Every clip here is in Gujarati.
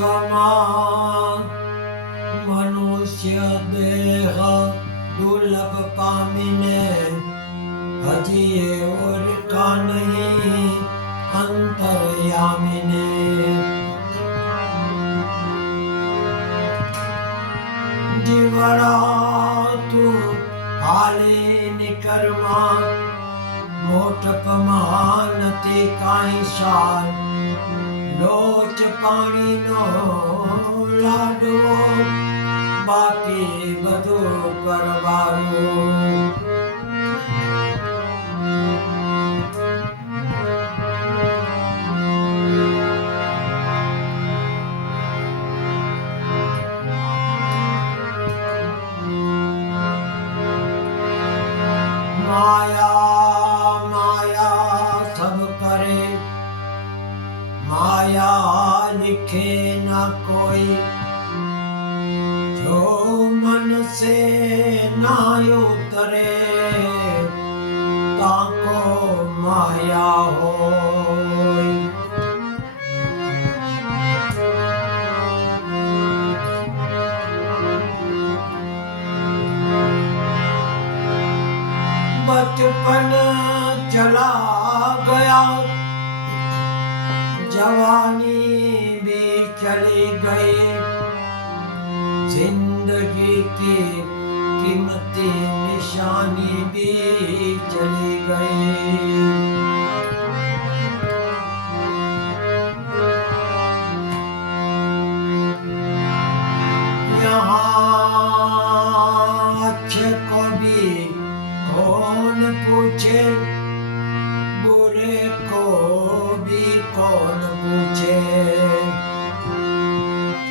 વિશ્વમાં મનુષ્ય દેહ દુર્લભ પામીને હજી એ ઓળખા નહીં અંતરયામીને. જીવડા તું હાલી નિકરમાં મોટપમાં નથી કાંઈ સાર. લોચ પાણીનો લાડવો બાકી બધું પરવારું. माया माया सब करे माया लिखे ना कोई. जो मन से ना उतरे ताको माया होय. बचपन चला गया जवानी भी चली गई. जिंदगी की कीमती निशानी भी चली गई. यहाँ अच्छे को भी कौन पूछे बुरे को भी कौन पूछे.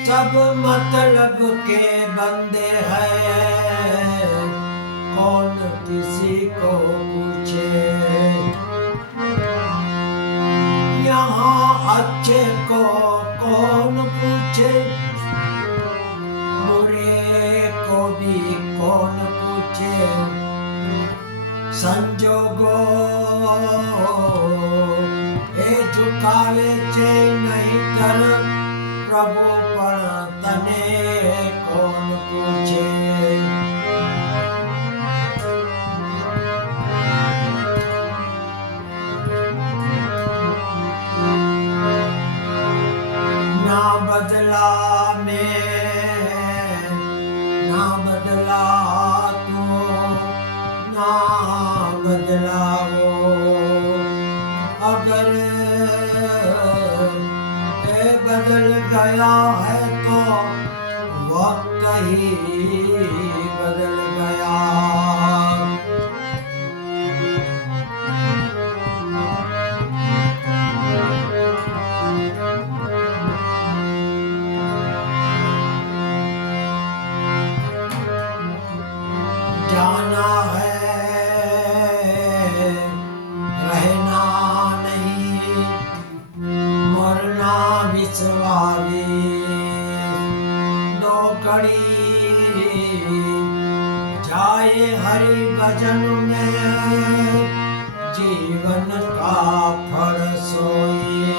सब मतलब के बंदे हैं कौन किसी को पूछे. यहाँ अच्छे को कौन पूछे बुरे को भी कौन पूछे. संजोगो એ ઝુકાવે છે નહીંતર પ્રભુ પણ તને કોણ પૂછે. ના બદલા મેં ના બદલા તું ના बदलावो. अगर ये बदल गया है तो वक्त ही बदल गया. जाना है रहना नहीं मरना विश्वावी. दो घड़ी जाए हरि भजन में जीवन का फल सोई.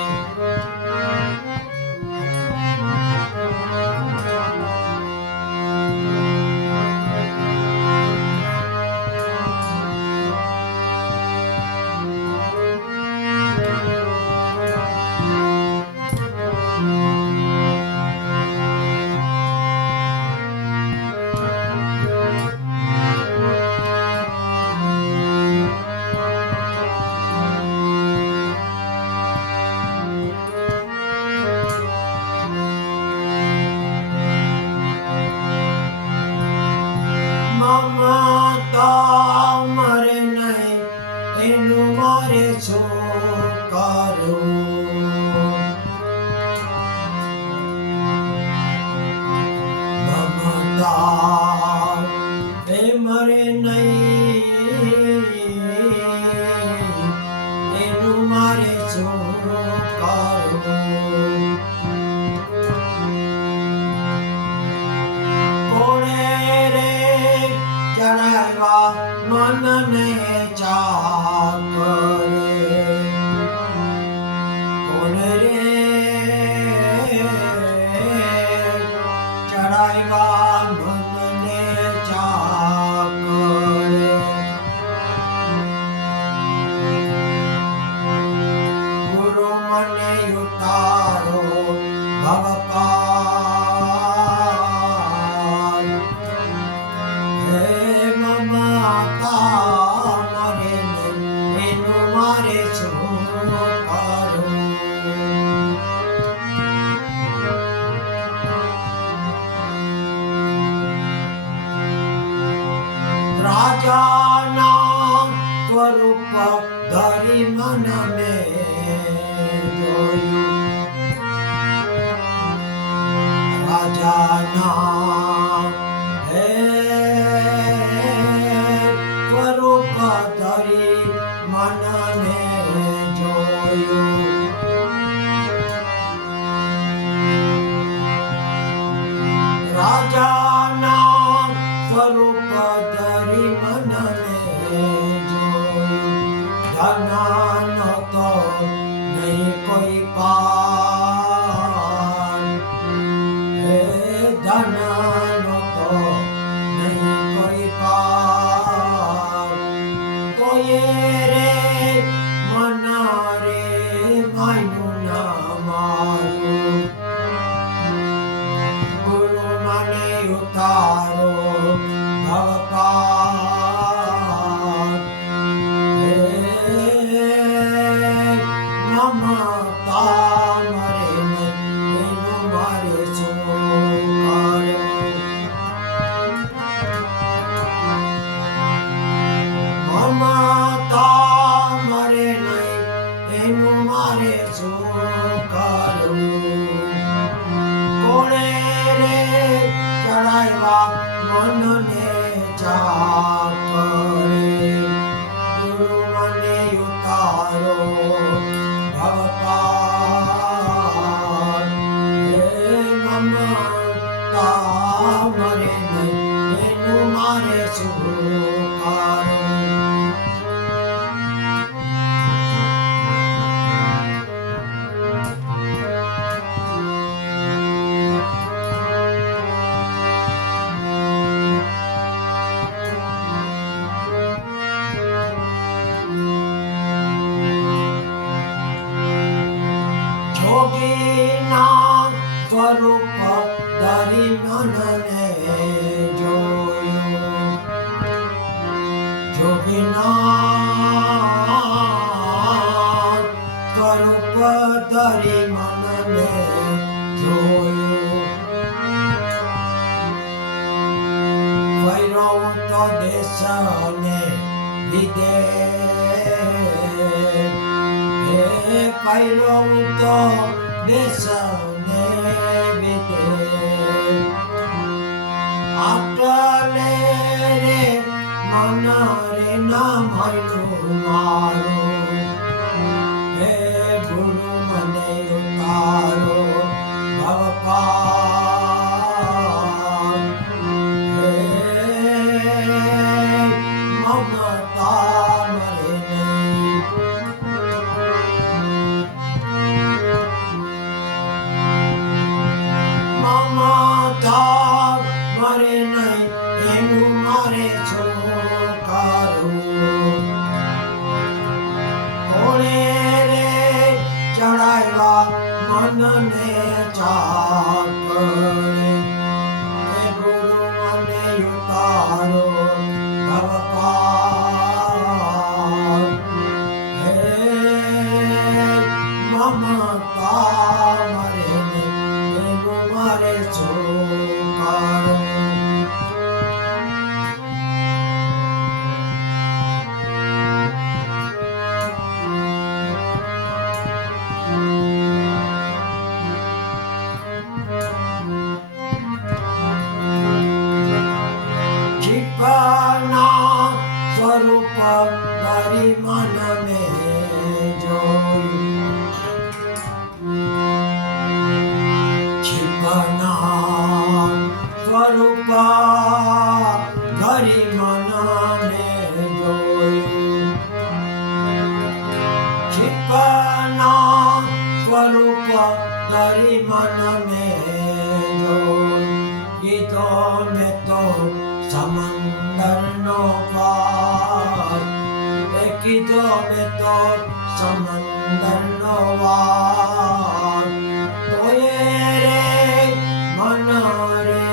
ધરી મન મે જોયું રાજાના હે સ્વરૂપ ધરી મન મે જોયું રાજાના સ્વરૂપ ધરી મન મે ધનનો તો નહીં કોઈ પાર હે ધનનો તો નહીં કોઈ પાર કોઈએ રે મન રે માયનું ના મારું ગુરુ મને ઉતારો ભવપાર મમતા મરે એનું મારે શું મમતા મરે નહીં એનું મારે શું કરવું કોણે રે ચડાવ્યા મનને ચાર કરે ગુરુ મને ઉતારો ભવપાર હે મમતા મરે નહીં એનું મારે શું કરવું જોગીના સ્વરૂપ ધરી મનને જોયું જોગીના સ્વરૂપ ધરી મનને જોયું વૈરવ તો દેશને વિદેશ પૈરવ તો દેશને વિદેશ આટલે રે મન રે ના મળ્યું મારું હે ગુરુ મને ઉતારો ભવપાર હે મમતા મરે નહીં મમતા મરે નહીં એનું મારે શું કરવું કોણે રે ચડાવ્યા મનને ચાર કરે હે ગુરુ મને ઉતારો ભવપાર હે મમતા મરે નહીં એનું મારે શું કરવું જીવના સ્વરૂપ ધરી મન મે જોયું જીવના સ્વરૂપ ધરી મન મે જોયું જીવના સ્વરૂપ ધરી મન મે જોયું કીધો મેં તો સમંદરનો પાર કીધો મેં તો સમંદરનો વાર તોય રે મન રે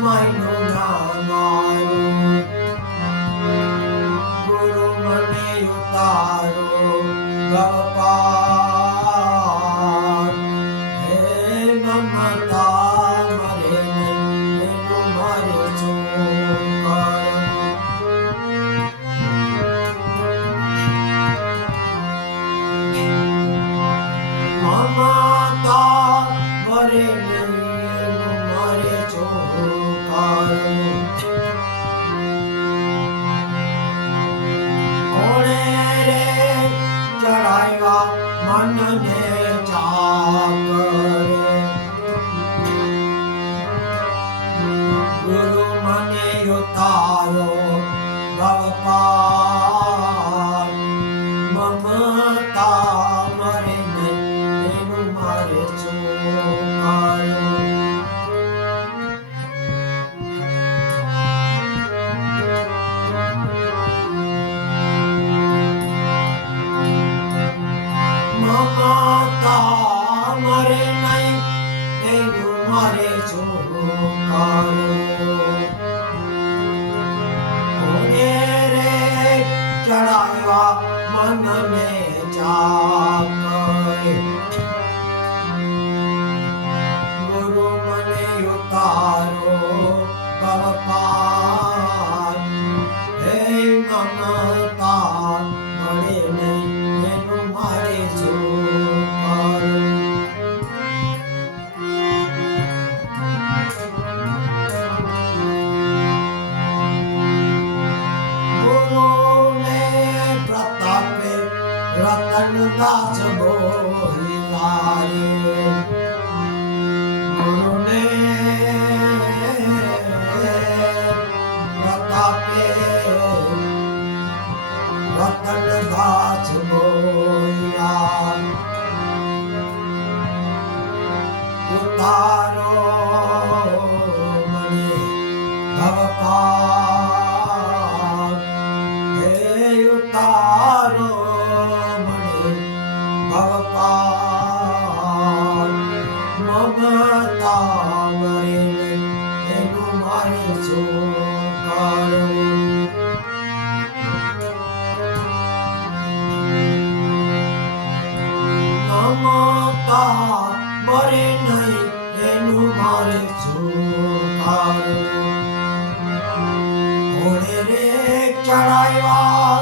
માયનું ના મારું ગુરુ મને ઉતારો ભવપાર હે મમતા મરે નહીં એનું મારે શું કરવું મમતા મરે નહીં મારે ચોકારું કોણે રે ચડાવ્યા મનને ચાકરે ગુરુ મને ઉતારો ભવપાર મમતા મરે નહીં એનું મારે ચોકારું મમતા મરે નહીં એનું મારે ચોકારું કોને રે ચડાવ્યા મનને ચાકરે ગુરુ મને ઉતારો ભવપાર હે મમતા મળે નહીં એનું મારે ચોકારું ગુરુને પ્રતાપે રતનદાસ બોલ્યા રે ગુરુને પ્રતાપે રતનદાસ બોલ્યા ઉતારો મને ભવપાર હે ઉતારો મને ભવપાર મમતા મરે નહીં એનું મારે ચોકારું મમતા મરે નહીં એનું મારે ચોકારું કોણે રે ચડાવ્યા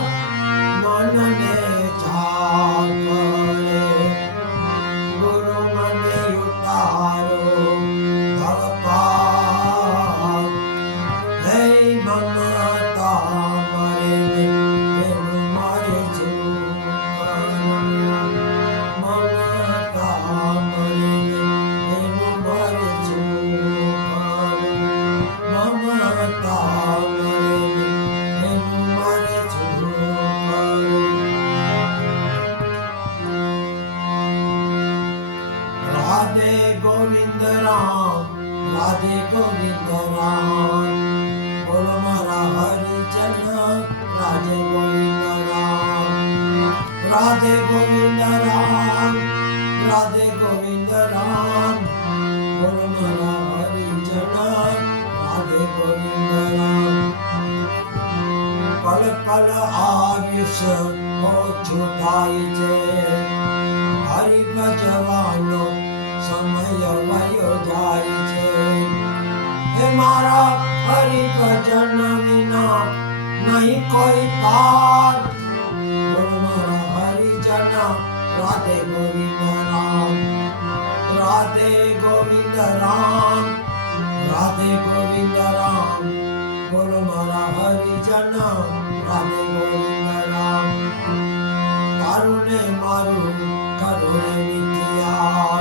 મનને ચાકરે ગુરુ મને ઉતારો ભવપાર હે મમતા મરે નહીં એનું મારે ચોકારું મમતા મરે નહીં એનું મારે ચોકારું મમતા મરે નહીં એનું મારે ચોકારું રાધે ગોવિંદ રામ રાધે ગોવિંદ રામ બોલો મારા હરિચંદ્ર રાધે ગોવિંદ રામ રાધે ગોવિંદ રામ રાધે ગોવિંદ રામ બોલો મારા હરિચંદ્ર રાધે ગોવિંદ રામ પલ પલ આયુષ્ય ઓછું થાય છે હરિ ભજવાનો સમય વયો જાય છે હે મારા હરિ ભજન વિના નહીં કોઈ પાર બોલ મારા હરિજન રાધે ગોવિંદ રામ રાધે ગોવિંદ રામ રાધે ગોવિંદ રામ બોલ મારા હરિજન રાધે ગોવિંદ રામ તારું ને મારું કરો રે મિત્યા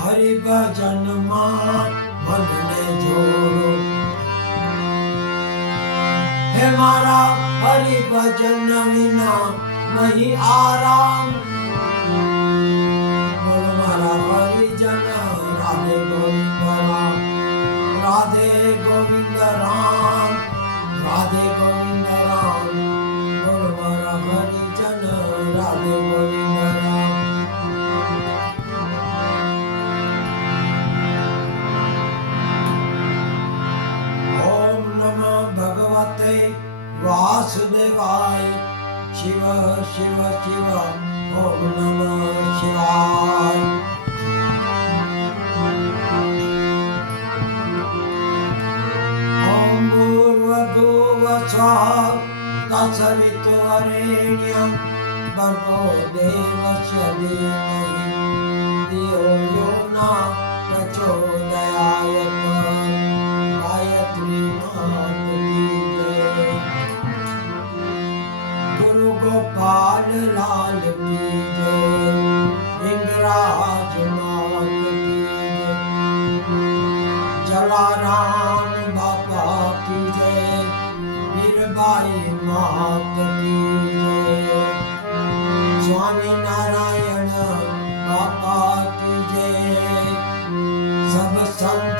હરિ ભજનમાં મનને જોડો હે મારા હરિ ભજન વિના નહીં આરામ બોલ મારા હરિજન રાધે ગોવિંદ રામ રાધે ગોવિંદ રામ રાધે ગોવિંદ રામ બોલ મારા હરિજન રાધે ગોવિંદ રામ ઓમ નમઃ ભગવતે વાસુદેવાય શિવ શિવ શિવ ઓમ નમઃ શિવાય ઓમ ભૂર્ભુવઃ તત્સવિતુર્વરેण्यं भर्गो देवस्य धीमहि शांति